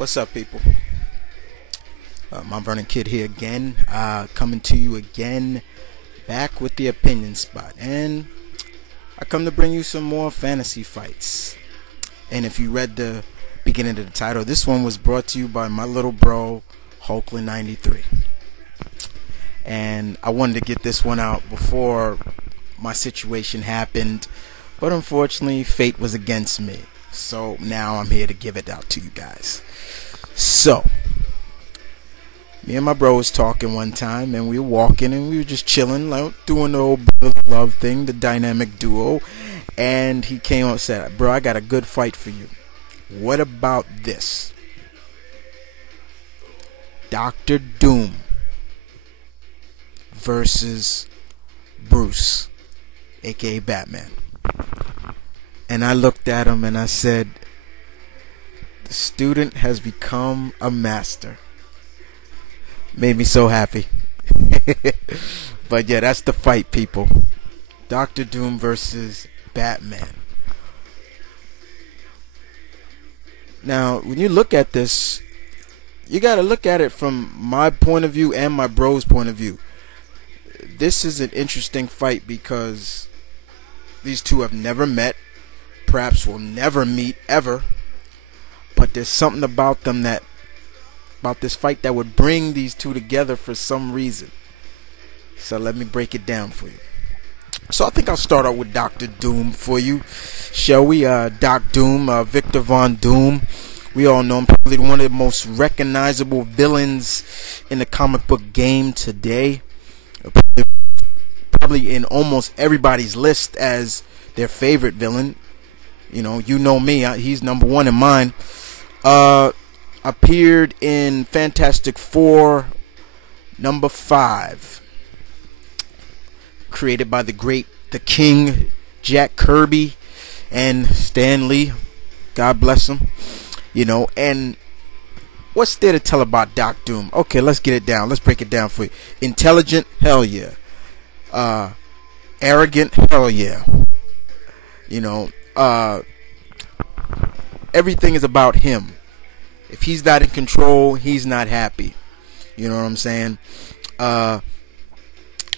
What's up, people? Mount Vernon Kid here again, coming to you again, back with the opinion spot, and I come to bring you some more fantasy fights. And if you read the beginning of the title, this one was brought to you by my little bro, Hulkland93. And I wanted to get this one out before my situation happened, but unfortunately, fate was against me. So now I'm here to give it out to you guys. So, me and my bro was talking one time, and we were walking, and we were just chilling, like doing the old brother love thing, the dynamic duo. And he came up and said, "Bro, I got a good fight for you. What about this? Dr. Doom versus Bruce, aka Batman." And I looked at him and I said, "The student has become a master." Made me so happy. But yeah, that's the fight, people. Dr. Doom versus Batman. Now, when you look at this, you gotta look at it from my point of view and my bro's point of view. This is an interesting fight because these two have never met, perhaps will never meet ever, but there's something about them about this fight that would bring these two together for some reason. So let me break it down for you. So I think I'll start out with Dr. Doom for you, shall we? Doc Doom, Victor Von Doom. We all know him, probably one of the most recognizable villains in the comic book game today. Probably in almost everybody's list as their favorite villain. You know me, he's number one in mine. Appeared in Fantastic Four #5, created by the King Jack Kirby and Stan Lee, God bless him. And what's there to tell about Doc Doom? Okay, let's get it down. Let's break it down for you. Intelligent, hell yeah. Arrogant, hell yeah. Everything is about him. If he's not in control, he's not happy. You know what I'm saying?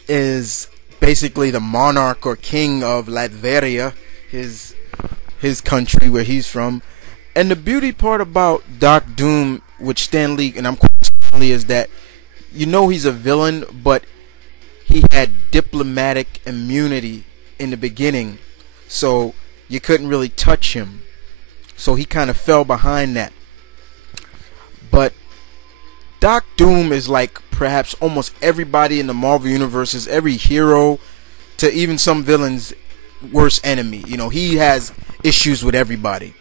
Is basically the monarch or king of Latveria, his country where he's from. And the beauty part about Doc Doom, which Stan Lee, and I'm quoting Stan Lee, is that he's a villain, but he had diplomatic immunity in the beginning, so you couldn't really touch him. So he kind of fell behind that. But Doc Doom is like perhaps almost everybody in the Marvel universe, every hero to even some villains' worst enemy. He has issues with everybody.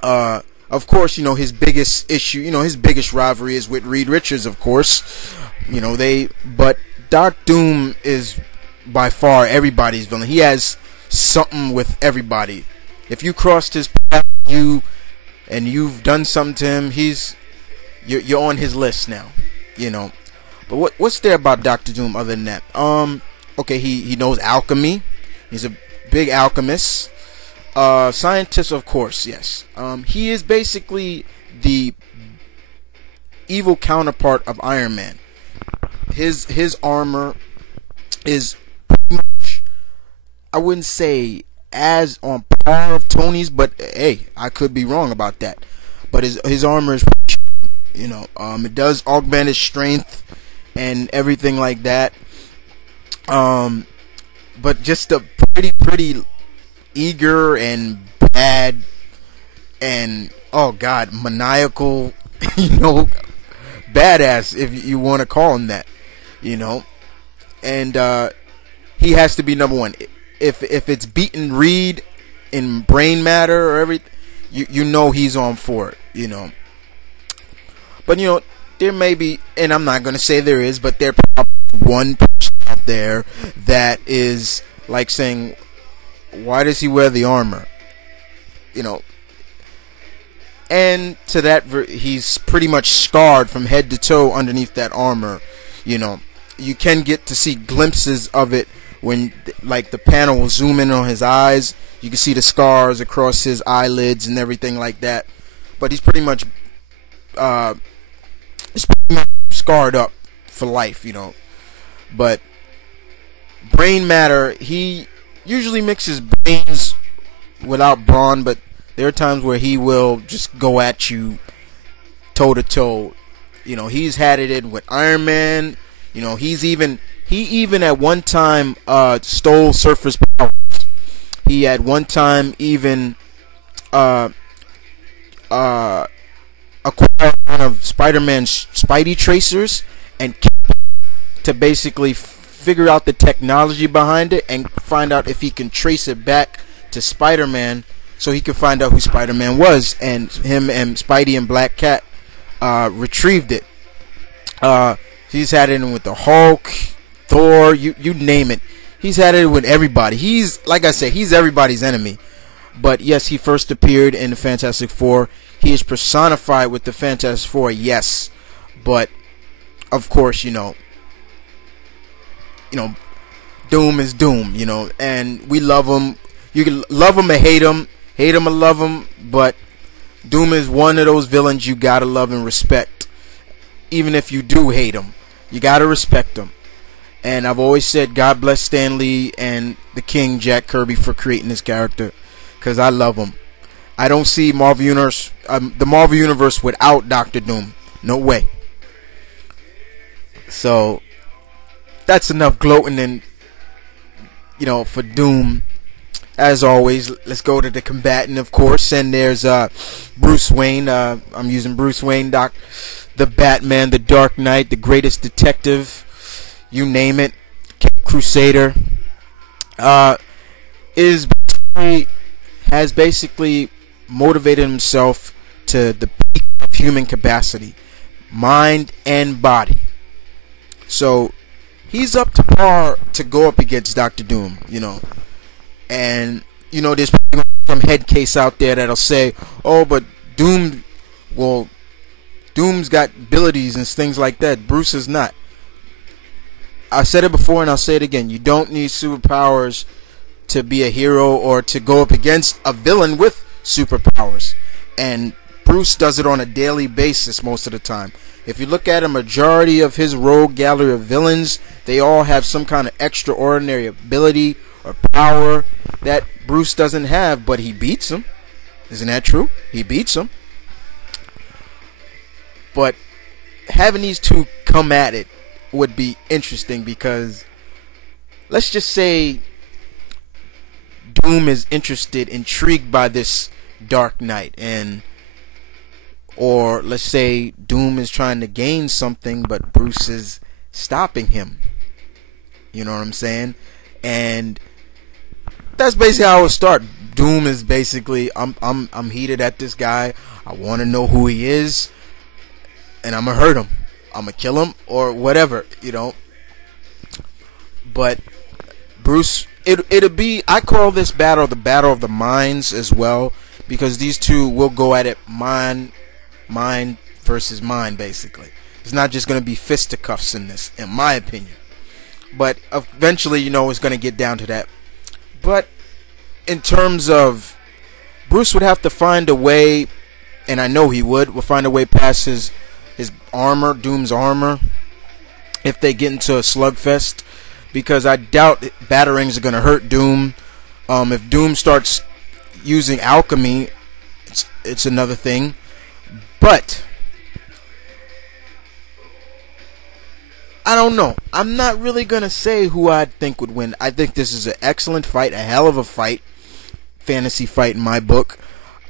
Of course, his biggest issue, his biggest rivalry is with Reed Richards, of course. But Doc Doom is by far everybody's villain. He has something with everybody. If you crossed his path, and you've done something to him, you're on his list now. But what's there about Dr. Doom other than that? Okay, he knows alchemy. He's a big alchemist. Scientist, of course, yes. He is basically the evil counterpart of Iron Man. His armor is pretty much, I wouldn't say as on par of Tony's, but hey, I could be wrong about that. But his armor is pretty strong, it does augment his strength and everything like that. But just a pretty eager and bad and, oh god, maniacal, badass, if you want to call him that, and he has to be number one. If it's beating Reed in brain matter or everything, he's on for it, But there may be, and I'm not gonna say there is, but there probably one person out there that is like saying, why does he wear the armor? And to that, he's pretty much scarred from head to toe underneath that armor. You can get to see glimpses of it when, like, the panel will zoom in on his eyes. You can see the scars across his eyelids and everything like that. but he's pretty much uh, scarred up for life, you know. But brain matter, he usually mixes brains without brawn, but there are times where he will just go at you toe to toe. You know, he's had it in with Iron Man. You know, he even at one time stole Surfer's powers. He at one time even acquired one of Spider-Man's Spidey tracers and to basically figure out the technology behind it and find out if he can trace it back to Spider-Man, so he could find out who Spider-Man was. And him and Spidey and Black Cat retrieved it. He's had it with the Hulk, Thor, you name it. He's had it with everybody. He's, like I said, he's everybody's enemy. But yes, he first appeared in the Fantastic Four. He is personified with the Fantastic Four, yes. But of course, you know, Doom is Doom, you know, and we love him. You can love him or hate him or love him, but Doom is one of those villains you gotta love and respect. Even if you do hate him, you gotta respect him. And I've always said, God bless Stan Lee and the King Jack Kirby for creating this character, because I love him. I don't see the Marvel Universe without Dr. Doom. No way. So that's enough gloating and, you know, for Doom. As always, let's go to the combatant, of course. And there's Bruce Wayne. I'm using Bruce Wayne, the Batman, the Dark Knight, the greatest detective, you name it, Crusader. Has basically motivated himself to the peak of human capacity, mind and body. So he's up to par to go up against Dr. Doom, you know. And, you know, there's some head case out there that'll say, oh, but Doom's got abilities and things like that. Bruce is not. I said it before and I'll say it again. You don't need superpowers to be a hero or to go up against a villain with superpowers. And Bruce does it on a daily basis most of the time. If you look at a majority of his rogue gallery of villains, they all have some kind of extraordinary ability or power that Bruce doesn't have, but he beats them. Isn't that true? He beats them. But having these two come at it would be interesting, because let's just say Doom is intrigued by this Dark Knight, or let's say Doom is trying to gain something, but Bruce is stopping him. You know what I'm saying? And that's basically how it would start. Doom is basically, I'm heated at this guy. I want to know who he is, and I'm gonna hurt him. I'm gonna kill him or whatever, you know. But Bruce, it'll be, I call this battle the battle of the minds as well, because these two will go at it mind versus mind, basically. It's not just gonna be fisticuffs in this, in my opinion. But eventually, you know, it's gonna get down to that. But in terms of, Bruce would have to find a way, and I know he would find a way past his armor, Doom's armor, if they get into a slugfest, because I doubt batarangs are going to hurt Doom. If Doom starts using alchemy, it's another thing. But I don't know. I'm not really going to say who I think would win. I think this is an excellent fight, a hell of a fight, fantasy fight in my book.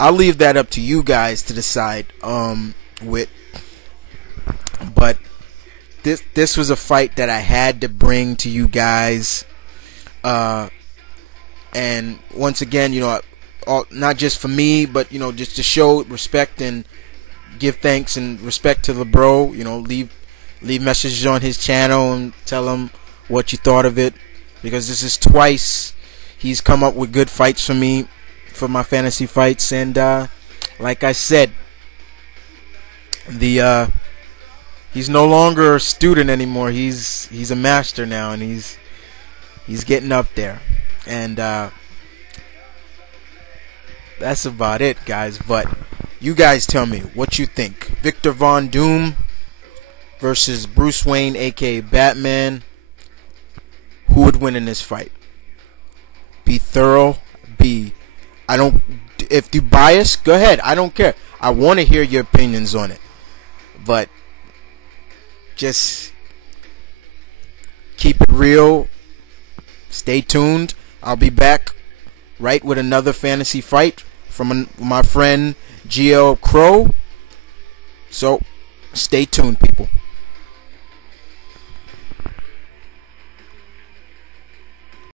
I'll leave that up to you guys to decide but this was a fight that I had to bring to you guys, and once again, you know, not just for me, but, you know, just to show respect and give thanks and respect to the bro. You know, leave messages on his channel and tell him what you thought of it, because this is twice he's come up with good fights for me, for my fantasy fights. And like I said, he's no longer a student anymore. He's a master now, and he's getting up there. And that's about it, guys. But You guys tell me what you think. Victor Von Doom versus Bruce Wayne, aka Batman. Who would win in this fight? Be thorough. I don't. If you bias, go ahead. I don't care. I want to hear your opinions on it. But just keep it real. Stay tuned. I'll be back right with another fantasy fight from my friend GL Crow. So stay tuned, people.